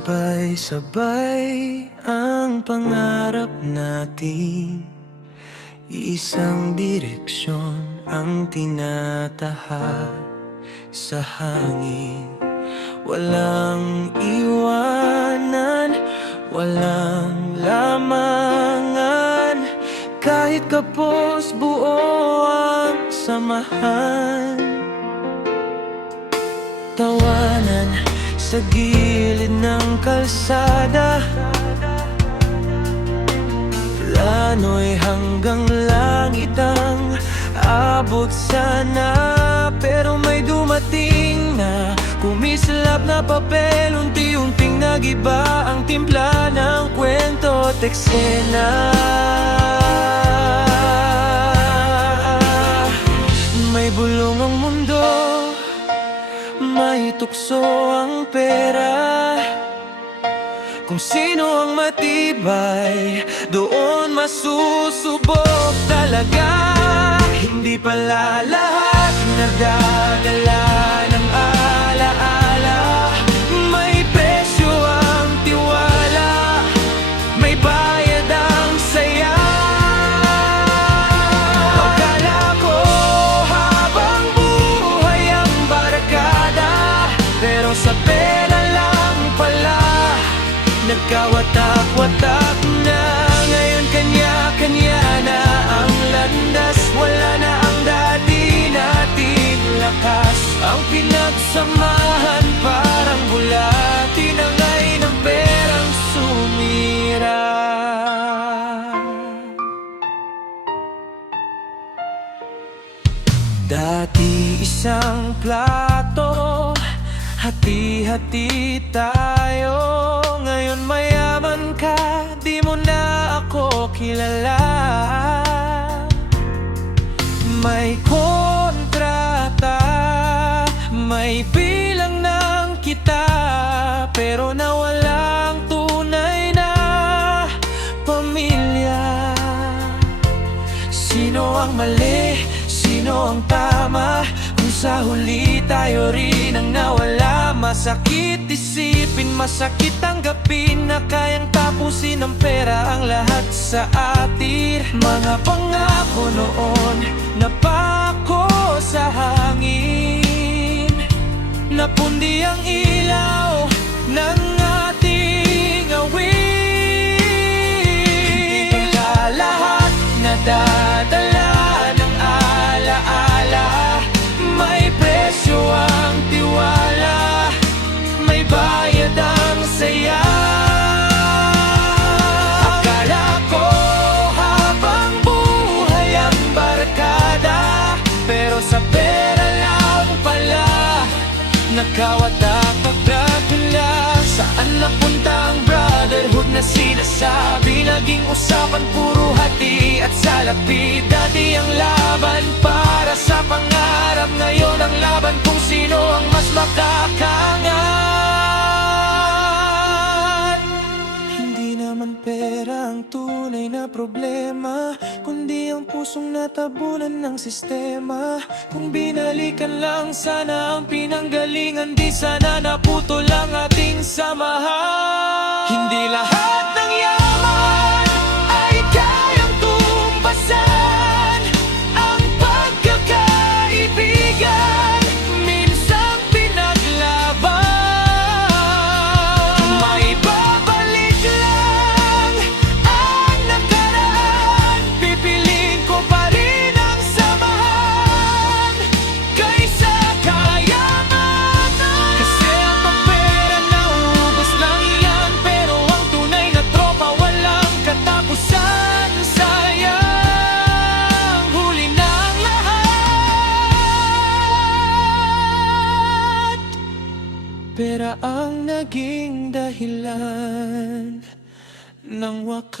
Sabay-sabay ang pangarap natin, isang direksyon ang tinatahak sa hangin. Walang iwanan, walang lamangan, kahit kapos buo ang samahan. Tawanan sa gilid ng kalsada, plano'y hanggang langit ang abot sana. Pero may dumating na kumislap na papel, unti-unting nagiba ang timpla ng kwento at eksena. May bulong ang mundo, may tukso ang pera. Kung sino ang matibay, doon masusubok talaga. Hindi pala lahat nadadala ng alaala. May presyo ang tiwala, may bayad ang saya. Akala ko habang buhay ang barkada, pero sa pera lang pala nagkawatak-watak na. Ngayon kanya-kanya na ang landas, wala na ang dati nating lakas. Ang pinagsamahan parang bulati na ngayon ng perang sumira. Dati isang plato, hati-hati tayo. Ngayon mayaman ka, di mo na ako kilala. May kontrata, may bilang ng kita, pero nawalang tunay na pamilya. Sino ang mali? Sino ang tama? Kung sa huli tayo rin ang nawala. Masakit isipin, masakit tanggapin na kayang tapusin ng pera ang lahat sa atin. Mga pangako noon, napako sa hangin. Napundi ang ilaw ng ating awit. Hindi ka lahat nadadala ng alaala. May presyo ang tiwala, may bayad ang saya. Akala ko habang buhay ang barkada, pero sa pera lang pala nagkawatak-watak na. Saan napunta ang brotherhood na sinasabi? Naging usapan puro hati at salapi. Dati ang laban para sa pangarap, ngayon ang laban kung sino ang mas makakangat. Hindi naman pera ang tunay na problema, kundi ang pusong natabunan ng sistema. Kung binalikan lang sana ang pinanggalingan, di sana naputol ang ating samahan. Hindi lahat ng yaman ay kayang tumbasan ang pagkakaibigan, minsang pinaglaban. May babalik lang ang nakaraan, pipiliin ko pa rin ang samahan kaysa kayamanan. Kasi ang pera naubos lang yan, pero ang tunay na tropa walang katapusan. Sayang, huli na ang lahat. Pera ang naging dahilan ng wakas.